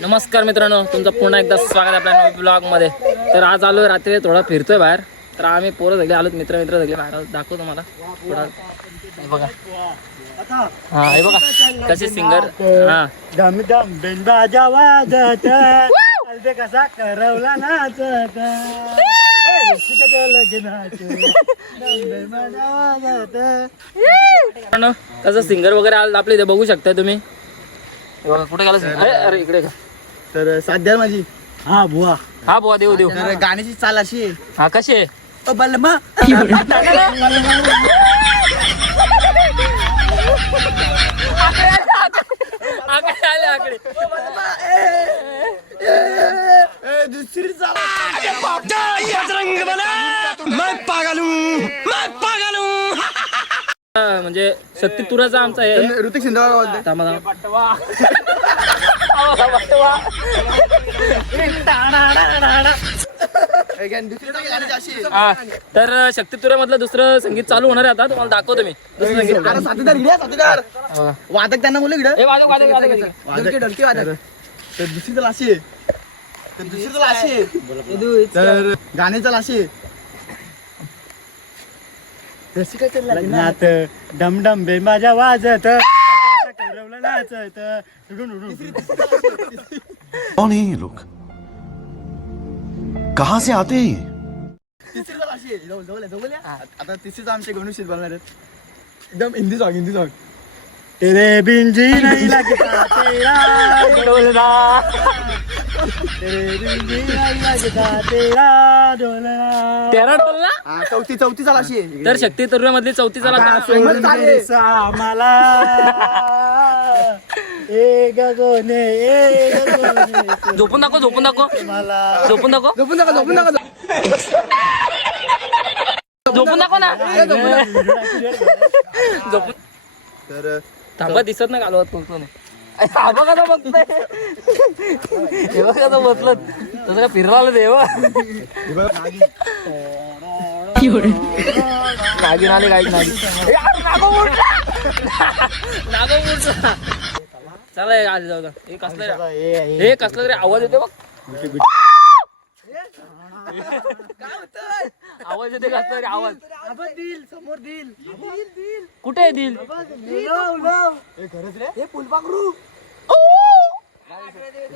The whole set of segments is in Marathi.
नमस्कार मित्रांनो, तुमचं पुन्हा एकदा स्वागत आहे आपल्या नवीन ब्लॉग मध्ये. तर आज आलोय रात्री थोडा फिरतोय बाहेर. तर आम्ही पोरं सगळे आलोत, मित्र सगळे बाहेर. दाखवतो तुम्हाला थोडा. बघा हा, हे बघा कसे सिंगर. हा दम दम बिन बाजा वाजत अलबे कसा करवला नाचत कसं सिंगर वगैरे आपले इथे बघू शकता तुम्ही. कुठे गेला? अरे इकडे का. तर साध्या माझी हा बुवा. हा बुवा देऊ देऊ. तर गाण्याची चाल अशी आहे. हा कशी आहे? ओ बलमा आकडे दुसरी चाल म्हणजे शक्ती तुराचा आमचा आहे. ऋतिक सिंधवाला तर शक्ती तुऱ्यामधलं दुसरं संगीत चालू होणार आहे आता. तुम्हाला दाखवतो मी दुसरं संगीत. वादक त्यांना बोल इकडे वादक तर दुसरी चाल अशी आहे. तर दुसरी चाल अशी आहे. तर गाणी चाल अशी आहे. लग्नात डमडम बे माझ्या वाजत करवलं नाचत. कौन है ये लोग? कहाँ से आते हैं ये? तिसरी चाल अशी आहे. आता तिसरीच आमचे गणुशीत बोलणार आहेत. एकदम हिंदी सॉंग. तेरे बिन जी नहीं लगता तेरा डोलना, तेरे बिन जी नहीं लगता तेरा डोलना. तेरा डोलना. हा, चौथी चाल अशी आहे. तर शक्ती तुऱ्यामधली चौथी चला. आम्हाला ए गगोने झोपून दाखव झोपून दाखव मला झोपून दाखव झोपून दाखव ना. झोपून तर थांबा, दिसत नाही घालवत तुमचं नाही. हा बघा तो बघतोय. हे बघा तो बसलं तसं काय फिरवायला देव. नागिन आले काय नागिन. चला आधी जाऊ. हे कसलं तरी आवाज येतो बघ. आवाज येते कसला तरी आवाज. समोर दिल कुठे आहे दिल?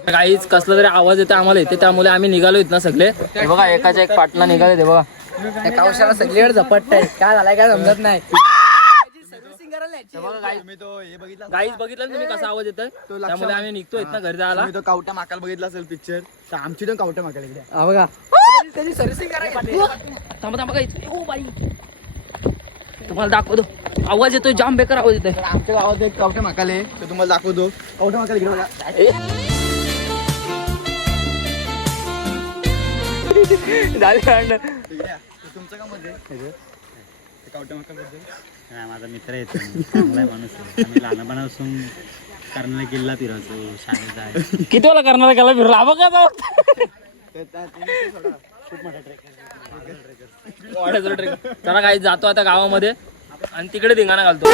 काहीच कसला तरी आवाज येतो आम्हाला इथे, त्यामुळे आम्ही निघालो इथं सगळे. हे बघा एकाच्या एक पाटला निघाले ते बघा. एका वर्षाला सगळीकडे झपटताय. काय झालाय काय समजत नाही. गाईच बघितलं तुम्ही कसा आवाज येतोय, त्यामुळे आम्ही निघतो इथनं घरी जायला. तो कावटा माकाल बघितला असेल पिक्चर, तर आमची पण कावटा माकाल इकडे. हा बघा त्याची सर्व्हिसिंग करायला. थांबा गाईच. ओ बाई तुम्हाला दाखवतो. आवाज येतोय जाम बेकार आवाज येतोय. आमच्या गावात एक कावटा माकाल आहे, तो तुम्हाला दाखवतो. कावटा माकाल इकडे बघा. तुमचं का मध्ये कावटा माकाल बद्दल? माझा मित्र येतो, चांगला माणूस आहे. आम्ही लहानपणापासून कर्नाला किल्ला फिरायचो, शाळेत जायचो. किती वेळा करणार गेला फिरला बघा. चला काही जातो आता गावामध्ये आणि तिकडे धिंगाणा घालतो.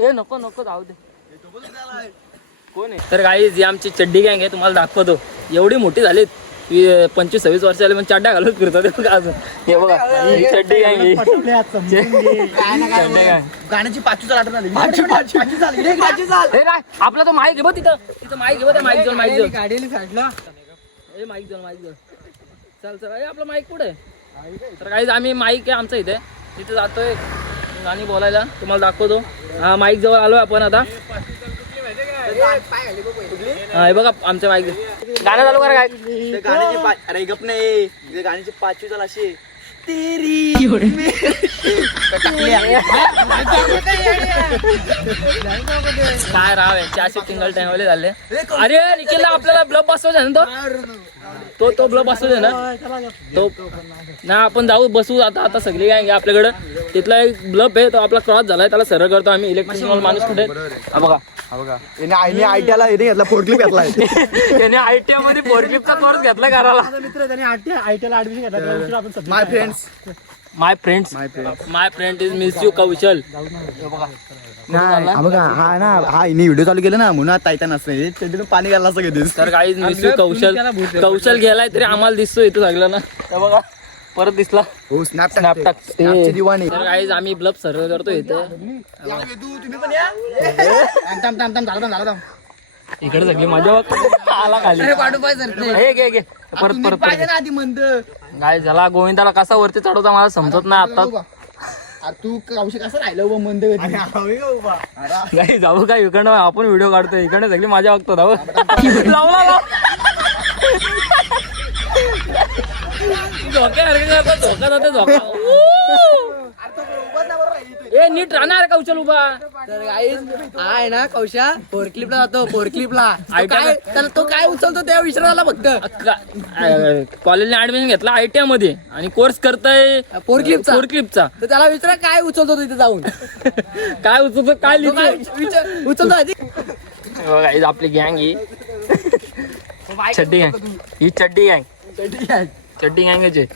ए नको नको जाऊ दे. कोण आहे? तर गाईज ही आमची चड्डी गँग आहे, तुम्हाला दाखवतो. एवढी मोठी झाली, 25-26 वर्ष झाले पण चड्ड्या घालून फिरतो. हे बघा चड्डी गँग. गाण्याची पाचवी चाल आठवण आली. आपला तो माईक घे बघ तिथं माईक घे बघ. त्या माईक जाऊन गाडीला साईडला माईक जाऊन चल चल. आपला माईक कुठे? तर गाईज आम्ही माईक आहे आमचं इथे, तिथे जातोय गाणी बोलायला. तुम्हाला दाखवतो. हा माईक जवळ आलोय आपण आता. हा हे बघा आमच्या माईक. गाणं चालू करा. काय अरे गप नाही, गाण्याची पाचवी चाल अशी आहे. काय राव आहे, असे सिंगल टाइमवाले झाले. अरे निखिलला आपल्याला ब्लब बसवायचा ना तो ब्लब बसवायचा ना तो ना. आपण जाऊ बसू आता सगळी काय आपल्याकडं. तिथला एक ब्लब आहे तो आपला क्रॉस झालाय, त्याला सरळ करतो आम्ही. इलेक्ट्रिशियन माणूस कुठे हा बघा. हा बघा याने आईने आयटीआयला येणे घेतला फोरक्लिप घेतला त्याने ITI मध्ये फोरक्लिपचा कोर्स घेतला करायला. मित्र त्याने आयटीआयला ऍडमिशन घेतला आपण my friends my friend is miss you Kaushal. नाही हा बघा हा ना हा हिने व्हिडिओ चालू केला ना म्हणून तायता नसते चड्डीतून पाणी घालला असं कधीच. तर काही मिस यू कौशल गेलाय तरी आम्हाला दिसतो इथं सगळं ना. हे बघा परत दिसला. हो स्नॅप स्नॅप टाकते. स्नॅपची दिवाणी. तर काही आम्ही ब्लब सर्व करतो इथं. तुम्ही पण या झालं इकडे सगळी मजा आला खाली. हे घे घे परत परत पाहिजे ना आधी मंद काय झाला गोविंदाला कसा वरती चढवता मला समजत नाही आता. तू कौशल कसं राहिलं उभं मंद काही जाऊ काय इकडनं आपण व्हिडिओ काढतोय इकडनं सगळी माझ्या बघतो जाऊ. लावला झोका जाते झोका. ए नीट राहणार कौशल उभा. तर गाईज आहे ना कौशा फोरक्लिपला जातो फोरक्लिपला काय त्याला तो काय उचलतो त्या विचारायला फक्त कॉलेजने ऍडमिशन घेतला ITI मध्ये आणि कोर्स करतोय फोरक्लिपचा तर त्याला विचारा काय उचलतो तिथे जाऊन काय उचलतो काय तो काय उचलतो आधी लिहितो. आपली गँग ही चड्डी गँग ही चड्डी गँगचे.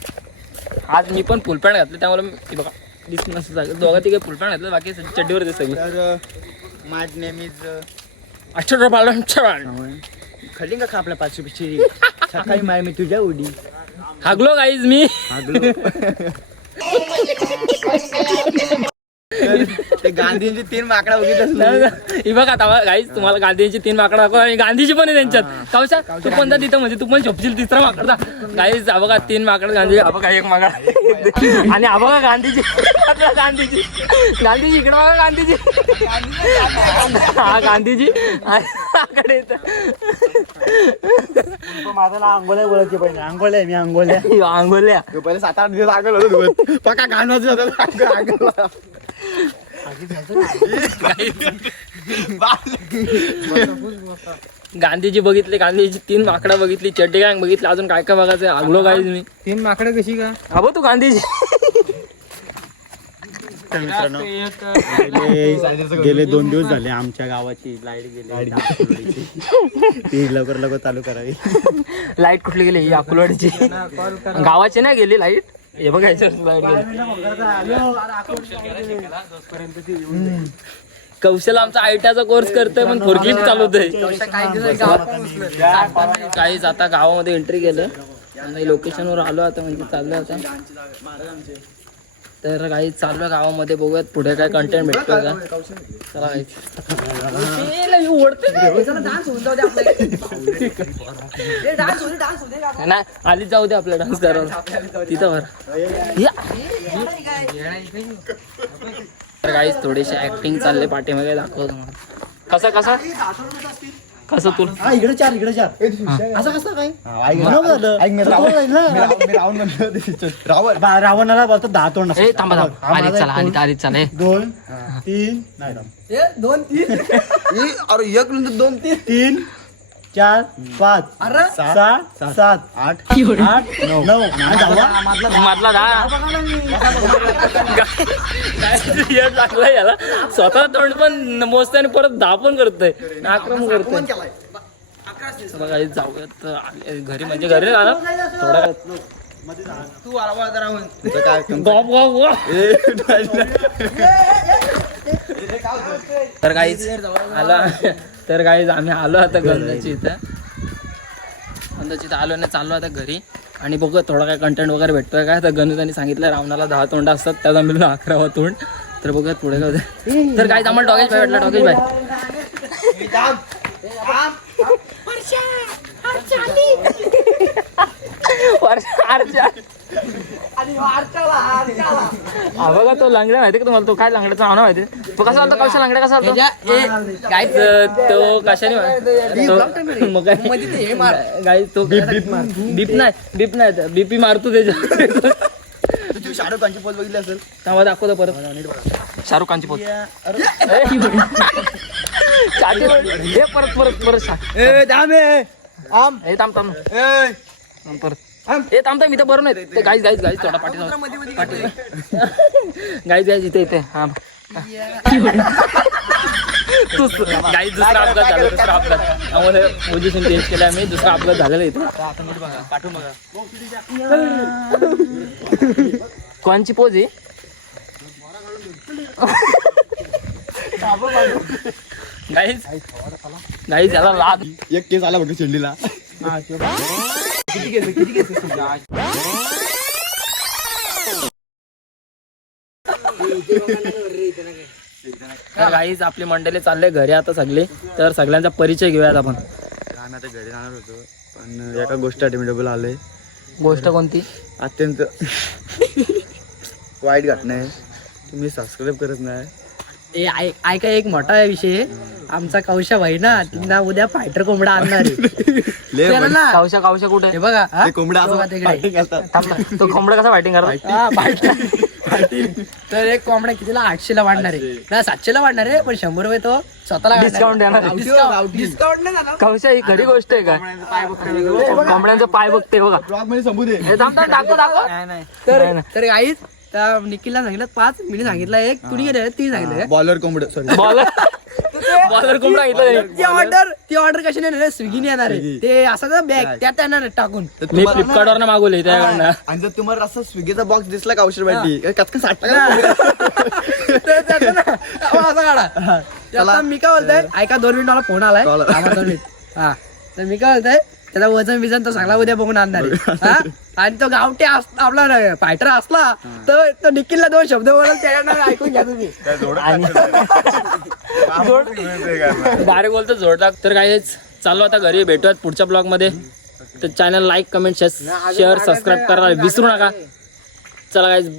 आज मी पण फुल पॅन्ट घातली त्यामुळे मी बघा दिसत नसतं दोघा तिघे फुल पॅन्ट घातलं बाकी चड्डीवर दिसत सगळी. तर माझ नेम इज खल्ली का आपल्या 500 पिची सकाळी माय मी तुझ्या उडी हागलो गाईज मी. ते गांधींची 3 माकडा बघितलं ही बघा आता गाईज तुम्हाला गांधीची 3 माकडं दाखव आणि गांधीची पण आहे त्यांच्यात. कौशा तू पण जा तिथं म्हणजे तू पण झोपशील 3रा माकडा. गाईज हा बघा 3 माकडं गांधी हा बघा 1 माकडा आणि हा बघा गांधीजी इकडे बघा गांधीजी हा गांधीजी आकडे माझं नाव अंगोल्या बोलायचे पहिले अंगोल्या मी अंगोल्या अंगोल्या. पहिले 7-8 दिवस आगल होतो पक्का गाणवाच होता. गांधीजी बघितले गांधीची 3 माकडं बघितली चड्डी गँग बघितली अजून काय काय बघायचं आगलो गाईज मी. 3 माकडं कशी का हा तू गांधीजी. मित्रांनो गेले 2 दिवस झाले आमच्या गावाची लाईट गेली ती लवकर चालू करावी. लाईट कुठली गेली ही अकोलवाडीची गावाची नाही गेली लाईट. हे बघायचं लाईट कौशल आमचा ITIचा कोर्स करतोय पण फोरक्लिप चालवतोय. काहीच आता गावामध्ये एंट्री केलं आणि लोकेशनवर आलो आता म्हणजे चाललो आता. तर काही चालू गावामध्ये बघूयात पुढे काय कंटेंट भेटतोय का. चला नाही आलीच जाऊ दे आपल्या डान्स करायला तिथं बरं. तर काहीच थोडीशी ऍक्टिंग चालले पाठीमागे दाखवतो तुम्हाला कसं कसं तुला इकडे चार असं कसं काय रावणाला बोलतो 10 तोंड ए थांबा आलीच चला 2 3 नाही 2 3 अरे 1 नंतर 2 3 4 5 6 7 8 9 मधला लागला याला स्वतः तोंड पण मोजतोय आणि परत 10 पण करतोय आक्रमण करतोय. काही जाऊयात घरी म्हणजे घरी आला थोडा तू काय गॉप गॉप. तर काहीच आला तर काहीच आम्ही आलो आता गंधाची इथं आलो ना चाललो आता घरी आणि बघू थोडा काय कंटेंट वगैरे भेटतोय काय. तर गणू त्यांनी सांगितलं रावणाला 10 तोंड असतात त्याचा मिळून 11वा तोंड. तर बघूयात पुढे काय होतं. तर काहीच आम्हाला डॉगेश भाई भेटला डॉगेश भाई हा बघा तो लांगड्या माहिती का तुम्हाला. तो काय लांगड्याचा नाव माहिती तो कसा होता कशा लांगड्या कसा होता काय तो कशाने मग काय तो बीप नाही बीपी मारतो त्याच्या. तू शाहरुख खानची पोस्ट बघितली असेल तेव्हा दाखवतो परत शाहरुख खानची पोस्ट हे परत परत हे थांब मी तर बरं नाही ते गाईज थोडा पाठी गाईज इथे हा काही दुसरा अपघात झाला, दुसरा अपघात. त्यामुळे पोझिशन चेंज केलं आम्ही, दुसरा अपघात झालेला इथे. कोणची पोज आहे? गाईज याला लाद. एक केस आला बघ शेंडीला. तर गाईज आपली मंडळी चालले घरी आता सगळे. तर सगळ्यांचा परिचय घेऊयात आपण. आम्ही आता घरी जाणार होतो पण एका गोष्टीसाठी मी डबल आलोय. गोष्ट कोणती? अत्यंत वाईट घटना आहे. तुम्ही सबस्क्राईब करत नाही. ऐका एक मोठा विषय. आमचा कौशा भाई ना तिला उद्या फायटर कोंबडा आणणार आहे. त्याला ना कावशा कावशा कुठे? हे बघा हा? ते कोंबड्या बघा असं तिकडे. fighting करतात. थांब ना. तो कोंबडा कसा फायटिंग करतो? हा, fighting. तर एक कोंबडा कितीला 800 ला वाढणार आहे ना 700 ला वाढणार आहे पण 100 रुपये तो स्वतःला Discount देणार. डिस्काउंट नाही झाला. कौशा ही खरी गोष्ट आहे का? कोंबड्यांचा पाय बघते बघा. Vlog मध्ये संपू दे. हे थांब थांब, दाखव दाखव. तर गाईच त्या निखिलला सांगितलं 5, मी सांगितलं 1, तुम्ही किती 3 सांगितलं. Bowler कोंबड sorry. बॉलर कोंबडा घेतला त्यांनी. ती ऑर्डर कशी नाही स्विगीने येणार आहे. ते असं बॅग त्यात येणार टाकून. मी फ्लिपकार्ट वर मागवले त्याकडनं. आणि जर तुम्हाला असं स्विगीचा बॉक्स दिसला का औषध वाटी कचकन 60 तर त्याचं ना, असा काढा. आता मी काय बोलतोय ऐका 2 मिनिट मला फोन आलाय. थांबा 2 मिनिट. हा तर मी काय बोलतोय त्याचा वजन बिजन तो चांगला उद्या बघून आणणार आहे. हा? आणि तो गावठी आपला फायटर असला तर तो निखिलला 2 शब्द बोलाल त्याच्यानं ऐकून घ्या तुम्ही. डायरेक्ट बोलतो जोड टाक. तर काय चालू आता घरी, भेटूयात पुढच्या ब्लॉग मध्ये. तर channel like comment share subscribe करायला विसरू नका. चला गाईज.